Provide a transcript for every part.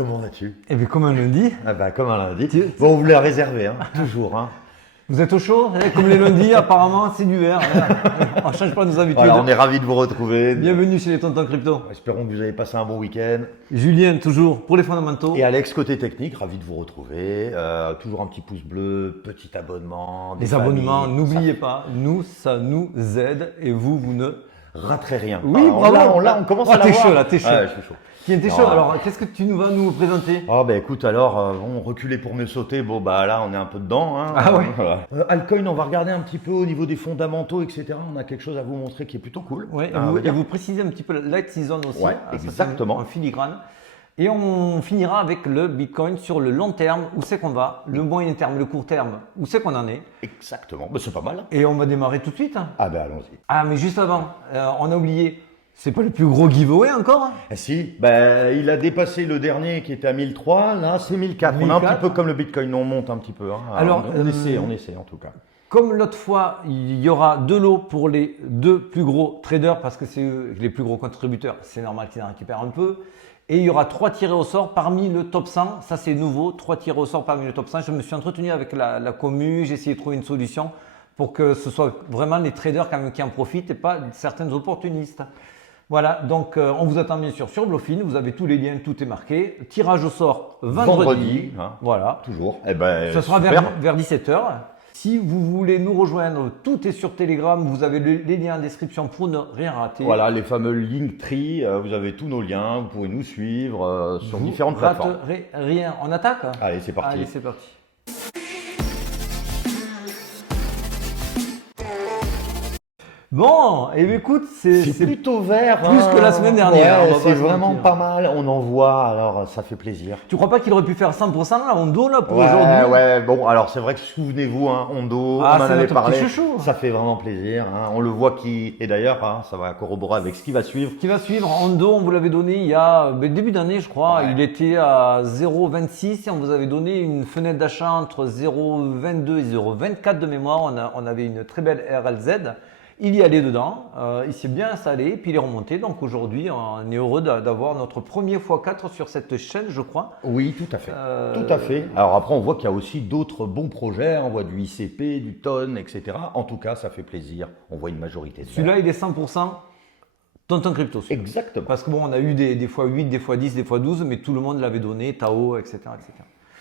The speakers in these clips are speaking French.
Comment vas-tu? Et bien comme un lundi, Ah bah, comme un lundi. Bon, on vous l'a réservé, hein, toujours. Hein. vous êtes au chaud? Comme les lundis, apparemment, c'est l'hiver. On ne change pas nos habitudes. Voilà, on est ravis de vous retrouver. Bienvenue chez les Tontons Crypto. Espérons que vous avez passé un bon week-end. Julien, toujours pour les fondamentaux. Et Alex, côté technique, ravi de vous retrouver. Toujours un petit pouce bleu, petit abonnement. Les abonnements, n'oubliez pas, nous, ça nous aide et vous ne raterez rien. Oui, bravo. On commence à l'avoir. T'es chaud là, t'es chaud. Ouais, je suis chaud. Tiens, t'es chaud. Alors, qu'est-ce que tu vas nous présenter? Ah bah écoute, alors, on reculait pour mieux sauter. Bon bah là, on est un peu dedans. Hein. Ah ouais. Voilà. Altcoin, on va regarder un petit peu au niveau des fondamentaux, etc. On a quelque chose à vous montrer qui est plutôt cool. Oui, et vous précisez un petit peu la light season aussi. Ouais, exactement. En filigrane. Et on finira avec le Bitcoin sur le long terme, où c'est qu'on va, le moyen terme, le court terme, où c'est qu'on en est. Exactement, bah, c'est pas mal. Et on va démarrer tout de suite. Ah ben allons-y. Ah mais juste avant, on a oublié, c'est pas le plus gros giveaway encore hein? Ah, si, ben, il a dépassé le dernier qui était à 1003, là c'est 1004. On est un petit peu comme le Bitcoin, on monte un petit peu. Hein. Alors, on essaie en tout cas. Comme l'autre fois, il y aura deux lots pour les deux plus gros traders, parce que c'est eux les plus gros contributeurs, c'est normal qu'ils en récupèrent un peu. Et il y aura 3 tirés au sort parmi le top 100. Ça, c'est nouveau. 3 tirés au sort parmi le top 100. Je me suis entretenu avec la commu. J'ai essayé de trouver une solution pour que ce soit vraiment les traders quand même qui en profitent et pas certains opportunistes. Voilà. Donc, on vous attend bien sûr sur Bluffin. Vous avez tous les liens. Tout est marqué. Tirage au sort vendredi. Hein, voilà. Toujours. Eh ben, ce sera vers 17 h. Si vous voulez nous rejoindre, tout est sur Telegram. Vous avez les liens en description pour ne rien rater. Voilà, les fameux Linktree. Vous avez tous nos liens. Vous pouvez nous suivre sur différentes plateformes. Vous ne raterez rien. On attaque? Allez, c'est parti. Allez, c'est parti. Bon, et écoute, c'est plutôt vert. Plus que la semaine dernière. Ouais, c'est vraiment pas mal. On en voit, alors ça fait plaisir. Tu crois pas qu'il aurait pu faire 100% là, Hondo là pour aujourd'hui? Ouais, bon, alors c'est vrai que souvenez-vous, hein, Hondo, on en avait parlé. Ça fait vraiment plaisir. Hein, on le voit qui, et d'ailleurs, hein, ça va corroborer avec ce qui va suivre. Qui va suivre, Hondo, on vous l'avait donné il y a début d'année, je crois. Ouais. Il était à 0,26 et on vous avait donné une fenêtre d'achat entre 0,22 et 0,24 de mémoire. On avait une très belle RLZ. Il y allait dedans, il s'est bien installé, puis il est remonté. Donc aujourd'hui, on est heureux d'avoir notre premier x4 sur cette chaîne, je crois. Oui, tout à fait. Tout à fait. Alors après, on voit qu'il y a aussi d'autres bons projets. On voit du ICP, du TON, etc. En tout cas, ça fait plaisir. On voit une majorité. Celui-là, il est 100% Tonton Crypto. Exactement. Parce que bon, on a eu des fois 8, des fois 10, des fois 12, mais tout le monde l'avait donné, Tao, etc., etc.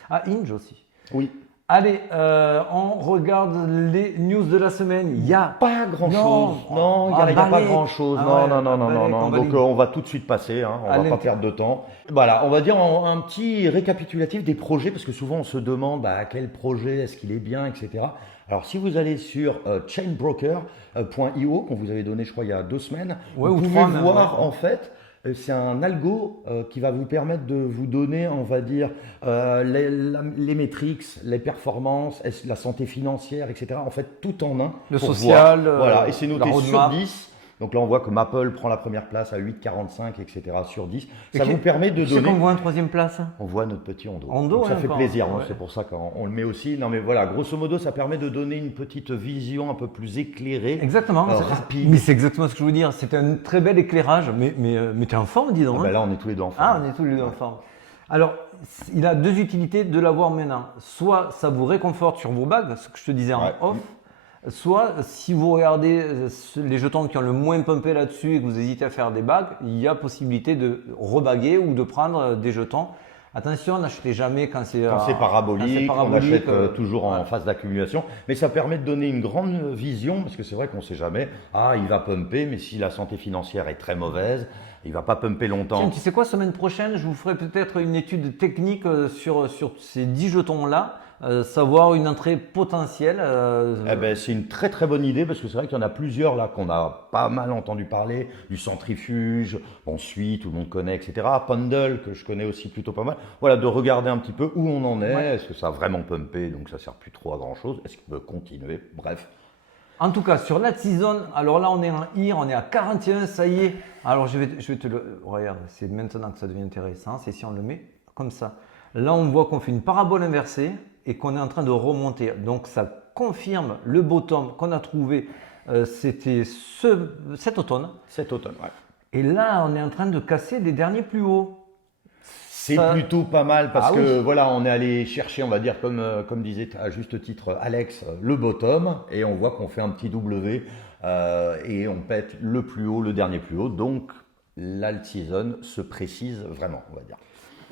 Ah, Inge aussi. Oui. Allez, on regarde les news de la semaine. Il n'y a pas grand-chose. Non, il n'y a pas grand-chose. Non. Donc on va tout de suite passer. Hein. On ne va pas perdre de temps. Voilà, on va dire un petit récapitulatif des projets parce que souvent on se demande quel projet est-ce qu'il est bien, etc. Alors si vous allez sur chainbroker.io qu'on vous avait donné, je crois, il y a 2 semaines, vous pouvez voir en fait. C'est un algo qui va vous permettre de vous donner, on va dire, les métriques, les performances, la santé financière, etc. En fait, tout en un. Le social, voilà, et c'est noté sur 10. Donc là, on voit que Maple prend la première place à 8,45, etc. sur 10. Ça vous permet de donner… C'est qu'on voit en 3e place. On voit notre petit Hondo. Donc ça fait plaisir, ouais. C'est pour ça qu'on le met aussi. Non mais voilà, grosso modo, ça permet de donner une petite vision un peu plus éclairée. Exactement. Rapide. Mais c'est exactement ce que je veux dire. C'est un très bel éclairage. Mais tu es en forme, dis donc. Ben là, on est tous les deux en forme. Ah, on est tous les deux en forme. Alors, il a 2 utilités de l'avoir maintenant. Soit ça vous réconforte sur vos bagues, ce que je te disais en off. Soit, si vous regardez les jetons qui ont le moins pumpé là-dessus et que vous hésitez à faire des bagues, il y a possibilité de rebaguer ou de prendre des jetons. Attention, n'achetez jamais quand c'est parabolique, on achète toujours en phase d'accumulation. Mais ça permet de donner une grande vision, parce que c'est vrai qu'on ne sait jamais, il va pumper, mais si la santé financière est très mauvaise, il ne va pas pumper longtemps. Tiens, tu sais quoi, semaine prochaine, je vous ferai peut-être une étude technique sur ces 10 jetons-là. Savoir une entrée potentielle. C'est une très très bonne idée parce que c'est vrai qu'il y en a plusieurs là qu'on a pas mal entendu parler, du centrifuge, Suite, tout le monde connaît, etc. Pendle que je connais aussi plutôt pas mal. Voilà, de regarder un petit peu où on en est, est-ce que ça a vraiment pumpé, donc ça sert plus trop à grand chose, est-ce qu'il peut continuer, bref. En tout cas, sur la season, alors là on est en IR, on est à 41, ça y est. Alors je vais te le… Regarde, c'est maintenant que ça devient intéressant, c'est si on le met comme ça. Là on voit qu'on fait une parabole inversée et qu'on est en train de remonter. Donc ça confirme le bottom qu'on a trouvé, c'était cet automne. Cet automne, ouais. Et là on est en train de casser les derniers plus hauts. C'est plutôt pas mal parce que voilà, on est allé chercher, on va dire, comme disait à juste titre Alex, le bottom, et on voit qu'on fait un petit W et on pète le plus haut, le dernier plus haut. Donc l'alt season se précise vraiment, on va dire.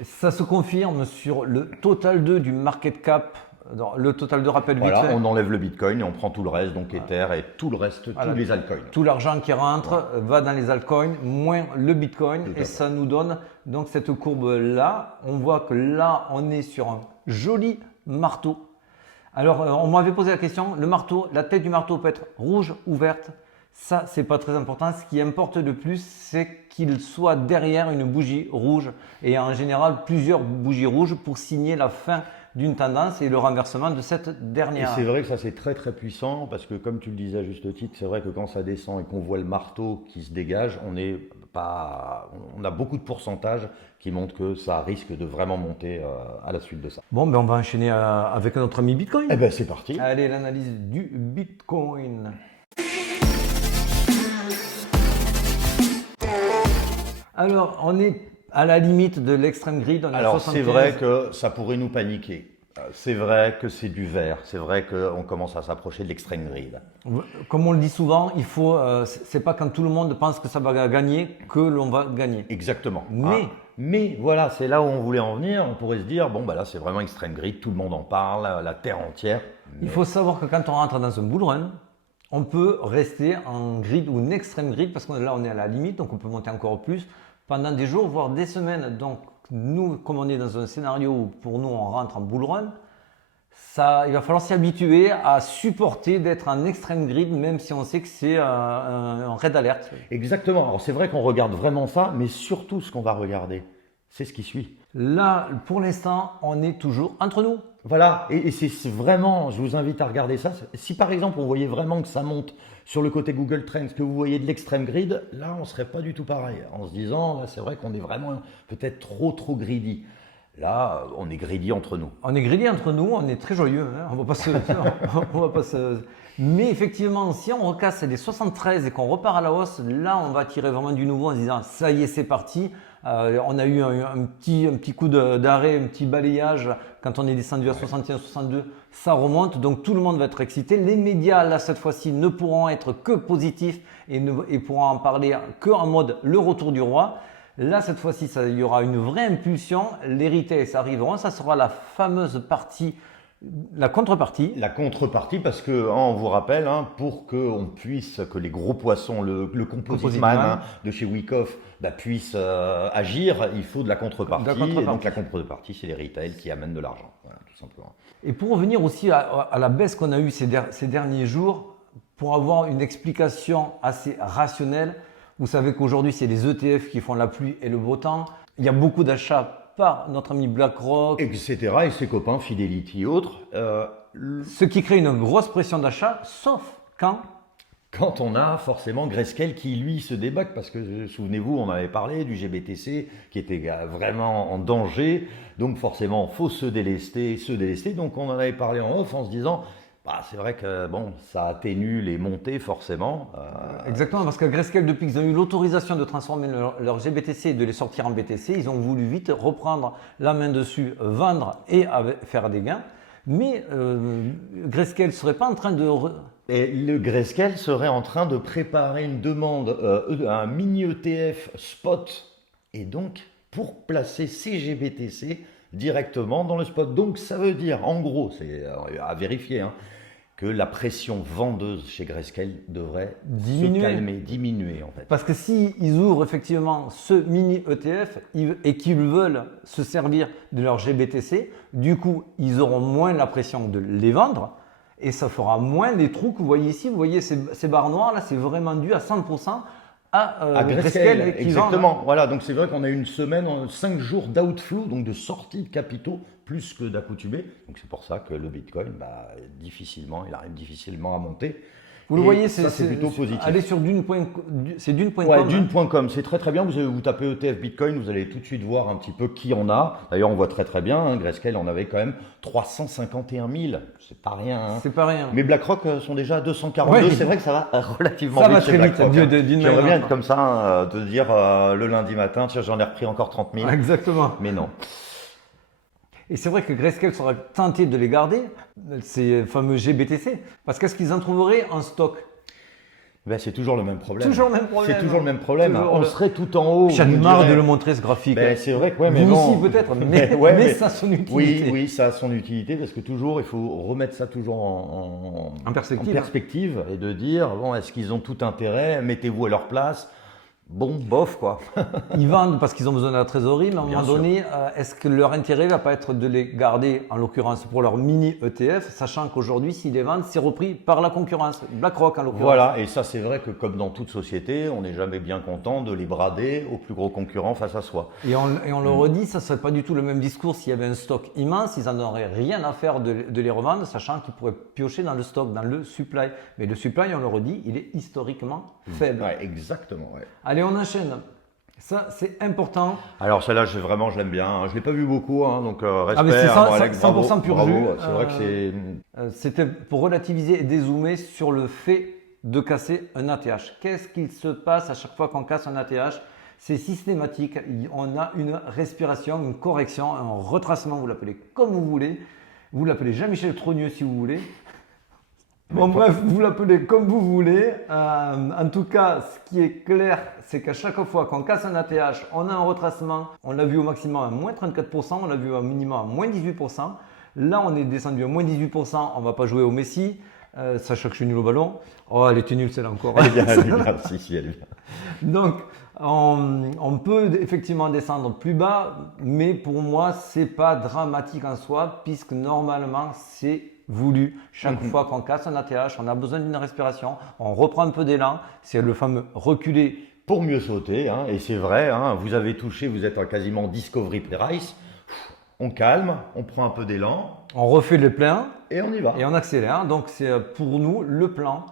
Ça se confirme sur le total 2 du market cap. Le total 2 rappelle vite fait. On enlève le Bitcoin et on prend tout le reste, donc Ether et tout le reste, tous les altcoins. Tout l'argent qui rentre va dans les altcoins, moins le Bitcoin, et ça nous donne donc cette courbe-là. On voit que là, on est sur un joli marteau. Alors, on m'avait posé la question, le marteau, la tête du marteau peut être rouge ou verte. Ça, c'est pas très important. Ce qui importe le plus, c'est qu'il soit derrière une bougie rouge, et en général plusieurs bougies rouges pour signer la fin d'une tendance et le renversement de cette dernière. Et c'est vrai que ça c'est très très puissant parce que comme tu le disais à juste titre, c'est vrai que quand ça descend et qu'on voit le marteau qui se dégage, on a beaucoup de pourcentages qui montrent que ça risque de vraiment monter à la suite de ça. Bon, ben on va enchaîner avec notre ami Bitcoin. Eh ben c'est parti. Allez, l'analyse du Bitcoin. Alors, on est à la limite de l'extrême grid. Alors c'est vrai que ça pourrait nous paniquer. C'est vrai que c'est du vert. C'est vrai qu'on commence à s'approcher de l'extrême grid. Comme on le dit souvent, il faut. C'est pas quand tout le monde pense que ça va gagner que l'on va gagner. Exactement. Mais voilà, c'est là où on voulait en venir. On pourrait se dire bon bah là c'est vraiment extreme grid. Tout le monde en parle, la terre entière. Il faut savoir que quand on rentre dans un bull run, on peut rester en grid ou une extrême grid parce que là on est à la limite, donc on peut monter encore plus pendant des jours, voire des semaines. Donc nous, comme on est dans un scénario où pour nous on rentre en bull run, il va falloir s'y habituer à supporter d'être en extreme grid, même si on sait que c'est un red alert. Exactement. Alors c'est vrai qu'on regarde vraiment ça, mais surtout ce qu'on va regarder, c'est ce qui suit. Là, pour l'instant, on est toujours entre nous. Voilà, et c'est vraiment, je vous invite à regarder ça. Si par exemple on voyait vraiment que ça monte sur le côté Google Trends, que vous voyez de l'extrême grid, là on serait pas du tout pareil. En se disant, c'est vrai qu'on est vraiment peut-être trop greedy. Là, on est greedy entre nous. On est greedy entre nous, on est très joyeux. Hein. On va pas se... Mais effectivement, si on recasse les 73 et qu'on repart à la hausse, là on va tirer vraiment du nouveau en se disant, ça y est, c'est parti. On a eu un petit coup d'arrêt, un petit balayage quand on est descendu à 61, 62, ça remonte, donc tout le monde va être excité. Les médias là cette fois-ci ne pourront être que positifs et pourront en parler que en mode le retour du roi. Là cette fois-ci il y aura une vraie impulsion, les retails arriveront, ça sera la fameuse partie. La contrepartie. La contrepartie, parce que on vous rappelle, pour que les gros poissons, le Composite Man de chez Wyckoff, puissent agir, il faut de la contrepartie. Et donc la contrepartie, c'est les retails qui amènent de l'argent, voilà, tout simplement. Et pour revenir aussi à la baisse qu'on a eue ces derniers jours, pour avoir une explication assez rationnelle, vous savez qu'aujourd'hui c'est les ETF qui font la pluie et le beau temps. Il y a beaucoup d'achats par notre ami BlackRock, etc. et ses copains Fidelity et autres. Ce qui crée une grosse pression d'achat, sauf quand on a forcément Grayscale qui lui se débaque, parce que souvenez-vous, on avait parlé du GBTC qui était vraiment en danger, donc forcément faut se délester. Donc on en avait parlé en off en se disant c'est vrai que ça atténue les montées forcément. Exactement, parce que Grayscale, depuis qu'ils ont eu l'autorisation de transformer leur GBTC et de les sortir en BTC, ils ont voulu vite reprendre la main dessus, vendre et faire des gains. Mais Grayscale ne serait pas en train de... Et le Grayscale serait en train de préparer une demande, un mini ETF spot, et donc pour placer ces GBTC directement dans le spot. Donc ça veut dire, en gros, c'est à vérifier, que la pression vendeuse chez Grayscale devrait diminuer en fait. Parce que s'ils ouvrent effectivement ce mini ETF et qu'ils veulent se servir de leur GBTC, du coup, ils auront moins la pression de les vendre et ça fera moins les trous que vous voyez ici. Vous voyez ces barres noires là, c'est vraiment dû à 100% à Grayscale. Exactement. Voilà, donc c'est vrai qu'on a eu une semaine, 5 jours d'outflow, donc de sortie de capitaux, plus que d'accoutumés. Donc c'est pour ça que le Bitcoin, il arrive difficilement à monter. Vous le voyez, c'est plutôt positif. Allez sur c'est dune.com. Ouais, dune.com, c'est très très bien. Vous tapez ETF Bitcoin, vous allez tout de suite voir un petit peu qui en a. D'ailleurs, on voit très très bien, Grayscale en avait quand même 351 000. C'est pas rien. C'est pas rien. Mais BlackRock sont déjà à 242. C'est vrai que ça va relativement vite. Ça va très vite. J'aimerais bien être comme ça, de dire le lundi matin, tiens, j'en ai repris encore 30 000. Exactement. Mais non. Et c'est vrai que Grayscale serait tenté de les garder, ces fameux GBTC, parce qu'est-ce qu'ils en trouveraient en stock? Ben, c'est toujours le même problème. Toujours le même problème. C'est toujours le même problème. On serait tout en haut. J'en ai marre de le montrer ce graphique. Ben, c'est vrai que mais vous bon. aussi peut-être, mais ça a son utilité. Oui, ça a son utilité parce que toujours, il faut remettre ça toujours en perspective et de dire, bon, est-ce qu'ils ont tout intérêt? Mettez-vous à leur place. Bon, bof, quoi. Ils vendent parce qu'ils ont besoin de la trésorerie, mais à un moment donné, est-ce que leur intérêt ne va pas être de les garder, en l'occurrence pour leur mini ETF, sachant qu'aujourd'hui, s'ils les vendent, c'est repris par la concurrence, BlackRock en l'occurrence. Voilà, et ça, c'est vrai que comme dans toute société, on n'est jamais bien content de les brader aux plus gros concurrents face à soi. Et on le redit, ça ne serait pas du tout le même discours s'il y avait un stock immense, ils n'en auraient rien à faire de les revendre, sachant qu'ils pourraient piocher dans le stock, dans le supply. Mais le supply, on le redit, il est historiquement faible. Ouais, exactement, ouais. Allez, on enchaîne. Ça, c'est important. Alors celle-là, je l'aime bien. Je ne l'ai pas vu beaucoup, donc respect. Mais c'est à Alex, 100% pur bravo. jus. C'est vrai que c'est... C'était pour relativiser et dézoomer sur le fait de casser un ATH. Qu'est-ce qu'il se passe à chaque fois qu'on casse un ATH? C'est systématique. On a une respiration, une correction, un retracement, vous l'appelez comme vous voulez. Vous l'appelez Jean-Michel Trogneux si vous voulez. Bon bref, vous l'appelez comme vous voulez. En tout cas, ce qui est clair, c'est qu'à chaque fois qu'on casse un ATH, on a un retracement. On l'a vu au maximum à moins 34%, on l'a vu au minimum à moins 18%. Là, on est descendu à moins 18%, on ne va pas jouer au Messi. Sachant que je suis nul au ballon. Oh, elle était nulle celle-là encore. Elle est bien, si, elle est bien. Donc, on peut effectivement descendre plus bas, mais pour moi, c'est pas dramatique en soi, puisque normalement, c'est voulu. Chaque fois qu'on casse un ATH, on a besoin d'une respiration, on reprend un peu d'élan, c'est le fameux reculer. Pour mieux sauter, et c'est vrai, vous avez touché, vous êtes quasiment Discovery Price, on calme, on prend un peu d'élan. On refait le plein. Et on y va. Et on accélère. Donc c'est pour nous le plan.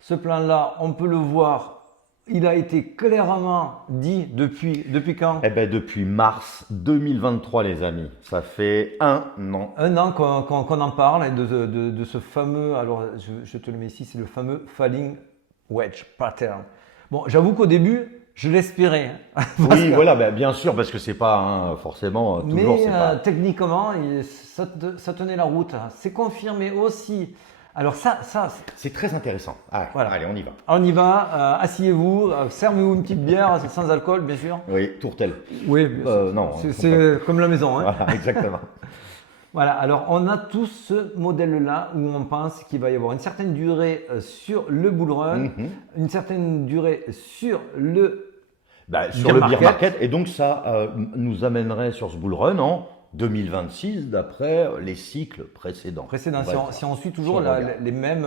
Ce plan-là, on peut le voir. Il a été clairement dit depuis quand? Eh bien, depuis mars 2023, les amis. Ça fait 1 an. 1 an qu'on en parle et de ce fameux, alors je te le mets ici, c'est le fameux falling wedge pattern. Bon, j'avoue qu'au début, je l'espérais. Oui, voilà, bien sûr, parce que c'est pas forcément toujours. Mais techniquement, ça tenait la route. C'est confirmé aussi. Alors ça c'est très intéressant. Voilà. Allez, on y va. On y va. Asseyez-vous, servez-vous une petite bière, sans alcool, bien sûr. Oui, Tourtel. Oui, non. C'est comme la maison. Voilà, exactement. Voilà, alors on a tout ce modèle-là où on pense qu'il va y avoir une certaine durée sur le bull run, une certaine durée sur le bear market. Et donc ça nous amènerait sur ce bull run en 2026 d'après les cycles précédents. Si on suit toujours les mêmes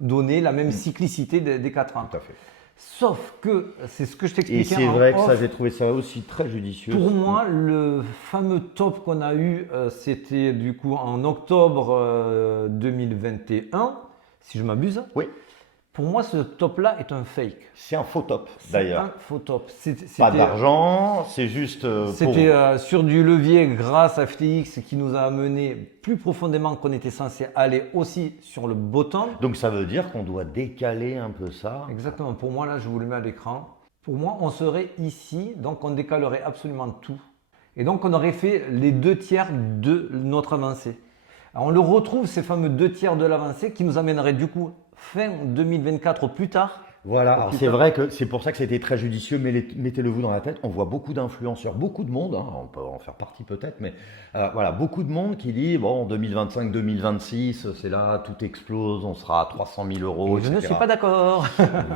données, la même cyclicité des 4 ans. Tout à fait. Sauf que, c'est ce que je t'expliquais. Et c'est vrai que ça, j'ai trouvé ça aussi très judicieux. Pour moi, le fameux top qu'on a eu, c'était du coup en octobre 2021, si je m'abuse. Oui. Pour moi, ce top-là est un fake. C'est un faux top, d'ailleurs. C'est un faux top. Pas d'argent, c'est juste C'était sur du levier grâce à FTX qui nous a amené plus profondément qu'on était censé aller aussi sur le bottom. Donc ça veut dire qu'on doit décaler un peu ça. Exactement. Pour moi, là, je vous le mets à l'écran. Pour moi, on serait ici, donc on décalerait absolument tout. Et donc, on aurait fait les 2 tiers de notre avancée. Alors, on le retrouve, ces fameux 2 tiers de l'avancée qui nous amèneraient du coup fin 2024 au plus tard. Voilà, c'est vrai que c'est pour ça que c'était très judicieux, mais mettez-le vous dans la tête, on voit beaucoup d'influenceurs, beaucoup de monde, on peut en faire partie peut-être, mais voilà, beaucoup de monde qui dit, bon, 2025-2026, c'est là, tout explose, on sera à 300 000 euros, etc. Je ne suis pas d'accord.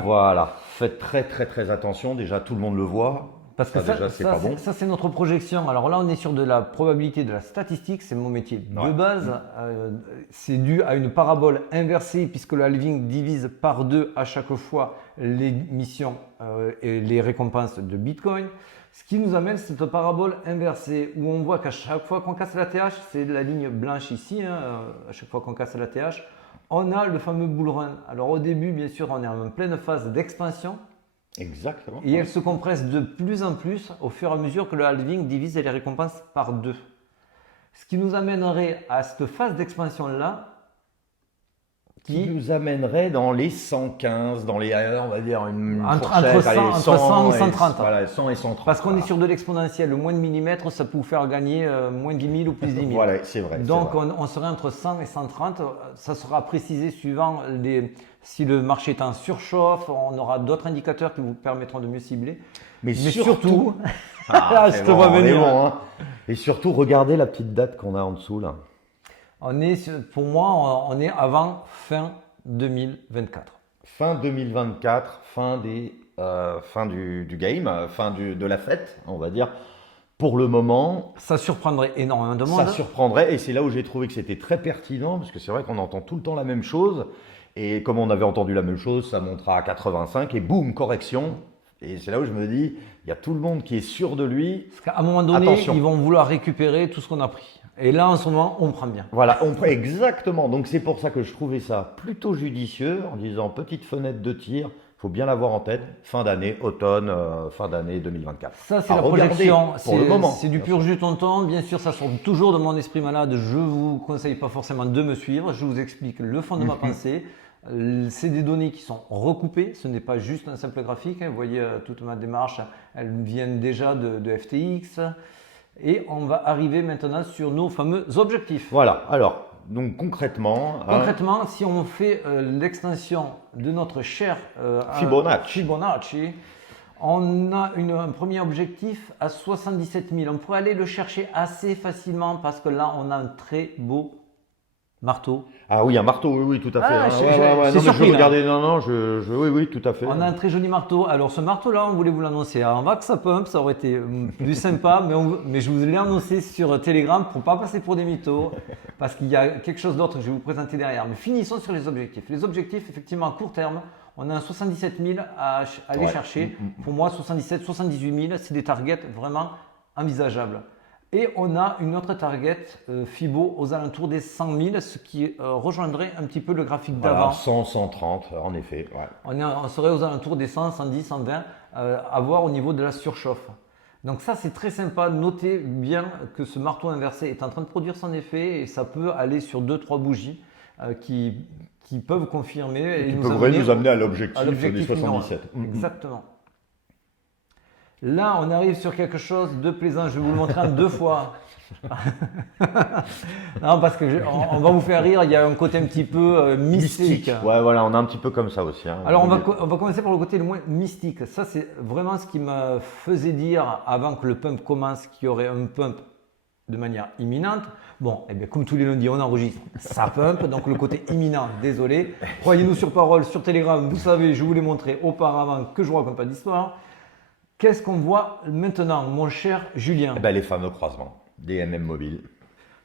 Voilà, faites très très très attention, déjà tout le monde le voit. Parce que ça, c'est notre projection. Alors là, on est sur de la probabilité, de la statistique, c'est mon métier de base. C'est dû à une parabole inversée puisque le halving divise par 2 à chaque fois les missions et les récompenses de Bitcoin. Ce qui nous amène cette parabole inversée où on voit qu'à chaque fois qu'on casse la TH, c'est la ligne blanche ici, à chaque fois qu'on casse la TH, On a le fameux bull run. Alors au début, bien sûr, on est en pleine phase d'expansion. Exactement. Et elle se compresse de plus en plus au fur et à mesure que le halving divise les récompenses par 2. Ce qui nous amènerait à cette phase d'expansion-là, qui nous amènerait dans les 115, dans les, on va dire, une entre fourchette, 100, allez, entre 100 et 130. Voilà, 100 et 130. Parce qu'on voilà. est sur de l'exponentiel. Le moins de millimètres, ça peut vous faire gagner moins 10 000 ou plus 10 000. Voilà, c'est vrai. Donc, vrai. on serait entre 100 et 130. Ça sera précisé suivant si le marché est en surchauffe. On aura d'autres indicateurs qui vous permettront de mieux cibler. Mais surtout je te vois venir. Bon, hein. Et surtout, regardez la petite date qu'on a en dessous là. Pour moi, on est avant fin 2024. Fin 2024, fin du game, fin de la fête, on va dire. Pour le moment, ça surprendrait énormément de monde. Ça surprendrait, et c'est là où j'ai trouvé que c'était très pertinent, parce que c'est vrai qu'on entend tout le temps la même chose, et comme on avait entendu la même chose, ça montera à 85, et boum, correction. Et c'est là où je me dis, il y a tout le monde qui est sûr de lui. Parce qu'à un moment donné, attention. Ils vont vouloir récupérer tout ce qu'on a pris. Et là, en ce moment, on prend bien. Voilà, exactement. Donc c'est pour ça que je trouvais ça plutôt judicieux, en disant petite fenêtre de tir, il faut bien l'avoir en tête, fin d'année, automne, fin d'année 2024. Ça, c'est la projection. Pour le moment. C'est du pur jus de tonton. Bien sûr, ça sort toujours de mon esprit malade. Je ne vous conseille pas forcément de me suivre. Je vous explique le fond de ma pensée. C'est des données qui sont recoupées, ce n'est pas juste un simple graphique. Vous voyez, toute ma démarche, elle vient déjà de FTX. Et on va arriver maintenant sur nos fameux objectifs. Voilà, alors, donc concrètement… Concrètement, si on fait l'extension de notre cher Fibonacci, on a un premier objectif à 77 000. On pourrait aller le chercher assez facilement parce que là, on a un très beau marteau. Ah oui, un marteau, oui, tout à fait. C'est surpris, je regardais, oui, tout à fait. On a un très joli marteau. Alors ce marteau-là, on voulait vous l'annoncer avant que ça pump, ça aurait été plus sympa, mais je vous l'ai annoncé sur Telegram pour pas passer pour des mythos, parce qu'il y a quelque chose d'autre que je vais vous présenter derrière. Mais finissons sur les objectifs. Les objectifs, effectivement, à court terme, on a un 77 000 à aller chercher. Pour moi, 77, 78 000, c'est des targets vraiment envisageables. Et on a une autre target Fibo aux alentours des 100 000, ce qui rejoindrait un petit peu le graphique d'avant. 100, 130, en effet. Ouais. On serait aux alentours des 100, 110, 120, à voir au niveau de la surchauffe. Donc ça, c'est très sympa. Notez bien que ce marteau inversé est en train de produire son effet et ça peut aller sur 2-3 bougies qui peuvent confirmer. Et qui pourraient nous amener à l'objectif des 77. Exactement. Là, on arrive sur quelque chose de plaisant. Je vais vous le montrer en 2 fois. Non, parce que on va vous faire rire. Il y a un côté un petit peu mystique. Ouais, voilà, on a un petit peu comme ça aussi. Hein. Alors, on va commencer par le côté le moins mystique. Ça, c'est vraiment ce qui me faisait dire avant que le pump commence qu'il y aurait un pump de manière imminente. Bon, eh bien, comme tous les lundis, on enregistre, ça pump. Donc, le côté imminent, désolé. Croyez-nous sur parole, sur Telegram. Vous savez, je vous l'ai montré auparavant que je ne vous raconte pas d'histoire. Qu'est-ce qu'on voit maintenant, mon cher Julien? Les fameux croisements des MM mobiles.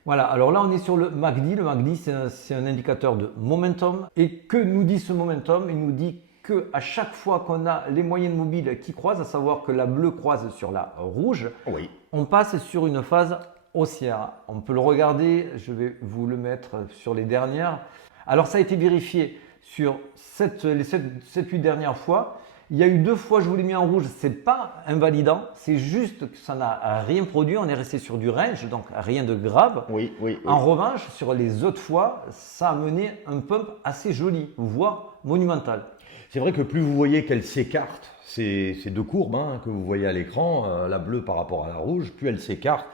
Voilà, alors là on est sur le MACD. Le MACD c'est un indicateur de momentum. Et que nous dit ce momentum? Il nous dit qu'à chaque fois qu'on a les moyennes mobiles qui croisent, à savoir que la bleue croise sur la rouge, oui. On passe sur une phase haussière. On peut le regarder, je vais vous le mettre sur les dernières. Alors ça a été vérifié sur les 7-8 dernières fois. Il y a eu 2 fois, je vous l'ai mis en rouge, c'est pas invalidant, c'est juste que ça n'a rien produit, on est resté sur du range, donc rien de grave. Oui. En revanche, sur les autres fois, ça a mené un pump assez joli, voire monumental. C'est vrai que plus vous voyez qu'elle s'écarte, ces 2 courbes que vous voyez à l'écran, la bleue par rapport à la rouge, plus elle s'écarte,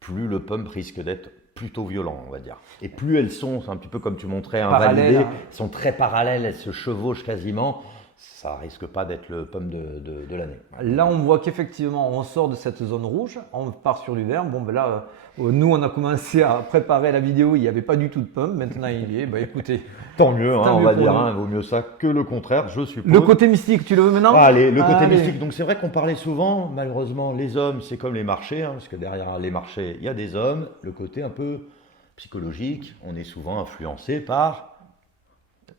plus le pump risque d'être plutôt violent, on va dire. Et plus elles sont, c'est un petit peu comme tu montrais, invalidées, elles sont très parallèles, elles se chevauchent quasiment. Ça risque pas d'être le pump de l'année. Là, on voit qu'effectivement, on sort de cette zone rouge, on part sur du vert. Bon, là, nous, on a commencé à préparer la vidéo, il n'y avait pas du tout de pump. Maintenant, il y est. Écoutez. Tant mieux, on va dire. Vaut mieux ça que le contraire, je suppose. Le côté mystique, tu le veux maintenant? Allez, le côté mystique. Donc, c'est vrai qu'on parlait souvent, malheureusement, les hommes, c'est comme les marchés, parce que derrière les marchés, il y a des hommes. Le côté un peu psychologique, on est souvent influencé par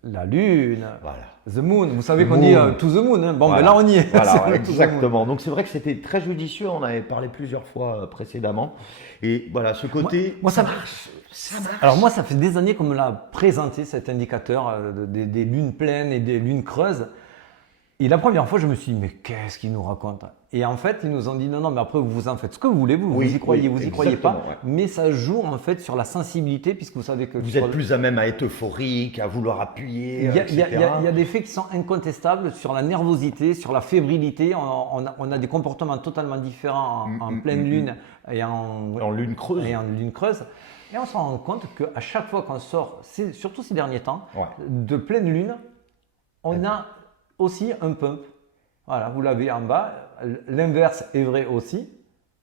La Lune. Voilà. The Moon. Vous savez The qu'on dit moon. to the moon. Hein. Bon, Voilà. ben là, on y est. Voilà, C'est le to the moon. exactement. Donc c'est vrai que c'était très judicieux, on avait parlé plusieurs fois précédemment. Et voilà, ce côté, Moi, ça marche, ça marche. Alors moi, ça fait des années qu'on me l'a présenté, cet indicateur des lunes pleines et des lunes creuses. Et la première fois, je me suis dit, mais qu'est-ce qu'ils nous racontent? Et en fait, ils nous ont dit, non, non, mais après, vous en faites ce que vous voulez, vous y croyez, vous y croyez pas. Ouais. Mais ça joue en fait sur la sensibilité, puisque vous savez que… Vous êtes plus à même à être euphorique, à vouloir appuyer, Il y etc. a des faits qui sont incontestables sur la nervosité, sur la fébrilité. On a des comportements totalement différents en pleine lune et en lune creuse. Et en lune creuse. Et on se rend compte qu'à chaque fois qu'on sort, surtout ces derniers temps, de pleine lune, on a aussi un pump. Voilà, vous l'avez en bas. L'inverse est vrai aussi.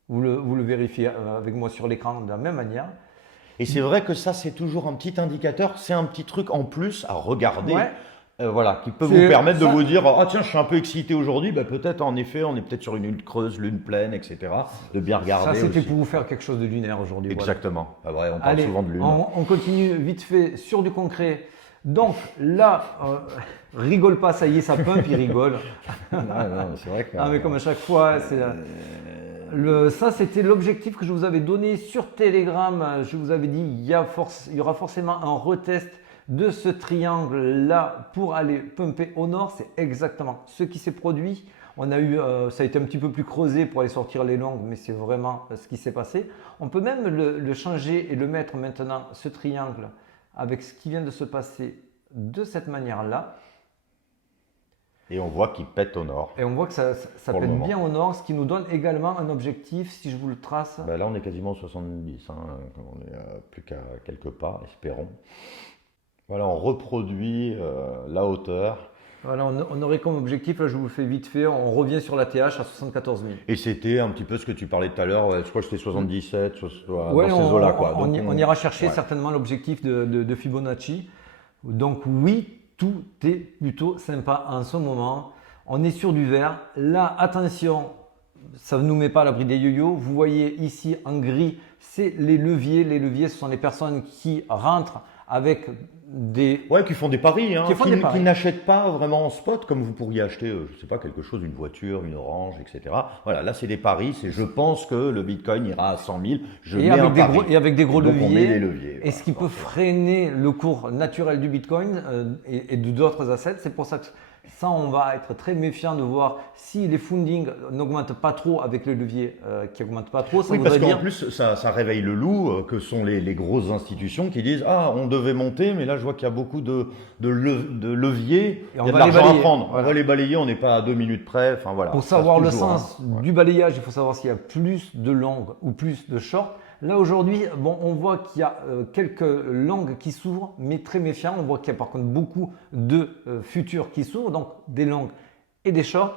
Vous le vérifiez avec moi sur l'écran de la même manière. Et c'est vrai que ça, c'est toujours un petit indicateur, c'est un petit truc en plus à regarder. Ouais. Voilà, qui peut vous permettre de vous dire, ah tiens, je suis un peu excité aujourd'hui, peut-être en effet, on est peut-être sur une lune creuse, lune pleine, etc. De bien regarder. Ça, c'était aussi. pour vous faire quelque chose de lunaire aujourd'hui. Exactement. Voilà. Vrai, on parle souvent de lune. On continue vite fait sur du concret. Donc là, rigole pas, ça y est, ça pump, il rigole. non, c'est vrai que. Ah, mais comme à chaque fois, c'est. Ça, c'était l'objectif que je vous avais donné sur Telegram. Je vous avais dit, il y aura forcément un retest de ce triangle-là pour aller pumper au nord. C'est exactement ce qui s'est produit. On a eu, ça a été un petit peu plus creusé pour aller sortir les longues, mais c'est vraiment ce qui s'est passé. On peut même le changer et le mettre maintenant, ce triangle, avec ce qui vient de se passer de cette manière-là. Et on voit qu'il pète au nord. Et on voit que ça pète bien au nord, ce qui nous donne également un objectif, si je vous le trace. Là, on est quasiment 70, on est plus qu'à quelques pas, espérons. Voilà, on reproduit la hauteur. Voilà, on aurait comme objectif, là je vous le fais vite fait, on revient sur la TH à 74 000. Et c'était un petit peu ce que tu parlais tout à l'heure, je crois que c'était 77, ouais, dans ces eaux-là. On ira chercher certainement l'objectif de Fibonacci. Donc oui, tout est plutôt sympa en ce moment. On est sur du vert. Là, attention, ça ne nous met pas à l'abri des yo-yo. Vous voyez ici en gris, c'est les leviers. Les leviers, ce sont les personnes qui rentrent avec des… Ouais, qui font des paris, qui n'achètent pas vraiment en spot, comme vous pourriez acheter, je sais pas, quelque chose, une voiture, une orange, etc. Voilà, là c'est des paris, c'est je pense que le Bitcoin ira à 100 000, et avec des gros leviers. Et ce qui peut freiner le cours naturel du Bitcoin et de d'autres assets, c'est pour ça que ça, on va être très méfiant de voir si les fundings n'augmentent pas trop avec le levier qui n'augmente pas trop. Oui, parce qu'en plus, ça réveille le loup, que sont les grosses institutions qui disent « Ah, on devait monter, mais là, je vois qu'il y a beaucoup de leviers, il y a de l'argent à prendre. Voilà. On va les balayer, on n'est pas à 2 minutes près. » Enfin, voilà, pour savoir le sens du balayage, il faut savoir s'il y a plus de longues ou plus de short. Là aujourd'hui, on voit qu'il y a quelques longues qui s'ouvrent, mais très méfiant. On voit qu'il y a par contre beaucoup de futurs qui s'ouvrent, donc des longues et des shorts.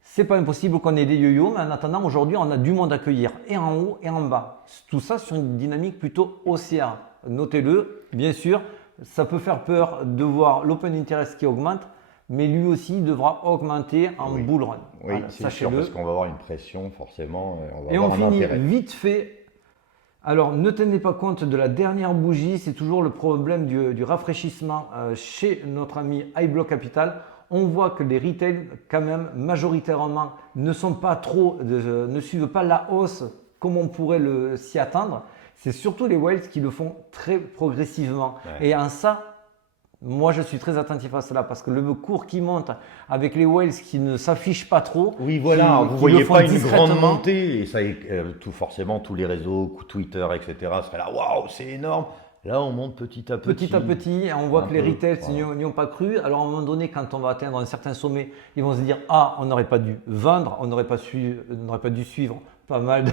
C'est pas impossible qu'on ait des yo-yo, mais en attendant, aujourd'hui, on a du monde à accueillir et en haut et en bas. Tout ça sur une dynamique plutôt haussière. Notez-le, bien sûr, ça peut faire peur de voir l'open interest qui augmente, mais lui aussi devra augmenter en bull run. Oui, voilà, c'est sûr, parce qu'on va avoir une pression forcément. Et on finit vite fait. Alors, ne tenez pas compte de la dernière bougie, c'est toujours le problème du rafraîchissement chez notre ami iBlock Capital. On voit que les retails, quand même, majoritairement, ne suivent pas la hausse comme on pourrait s'y attendre. C'est surtout les whales qui le font très progressivement. Ouais. Et en ça, moi, je suis très attentif à cela parce que le cours qui monte avec les whales qui ne s'affichent pas trop. Oui, voilà, vous ne voyez pas une grande montée et ça, forcément, tous les réseaux, Twitter, etc. seraient là, waouh, c'est énorme. Là, on monte petit à petit. Petit à petit, on voit que les retails n'y ont pas cru. Alors, à un moment donné, quand on va atteindre un certain sommet, ils vont se dire « Ah, on n'aurait pas dû vendre, on n'aurait pas dû suivre pas mal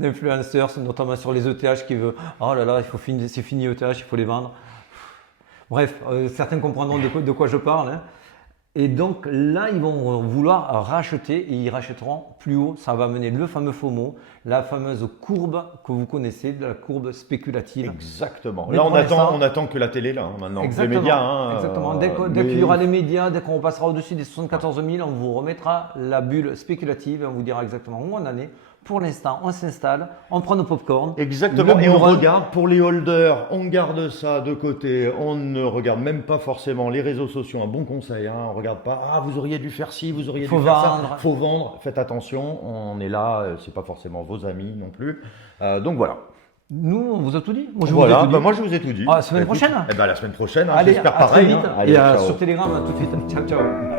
d'influenceurs, notamment sur les ETH qui veulent « Oh là là, c'est fini ETH, il faut les vendre. » Bref, certains comprendront de quoi je parle. Hein. Et donc là, ils vont vouloir racheter et ils rachèteront plus haut. Ça va amener le fameux FOMO, la fameuse courbe que vous connaissez, de la courbe spéculative. Exactement. Mais là, on attend que la télé, là, maintenant. Exactement. Les médias. Exactement. Dès qu'il y aura les médias, dès qu'on passera au-dessus des 74 000, on vous remettra la bulle spéculative et on vous dira exactement où on en est Pour l'instant, on s'installe, on prend nos popcorn. Exactement, et on regarde pour les holders, on garde ça de côté, on ne regarde même pas forcément les réseaux sociaux, un bon conseil, hein, on regarde pas, ah vous auriez dû faire ci, vous auriez dû faire ça, faut vendre, faites attention, on est là, c'est pas forcément vos amis non plus, donc voilà. Nous, on vous a tout dit. Moi, je vous ai tout dit. Moi, je vous ai tout dit. La semaine prochaine. La semaine prochaine, Allez, j'espère à pareil. très vite. Allez, et sur Telegram, à tout de suite. Ciao, ciao.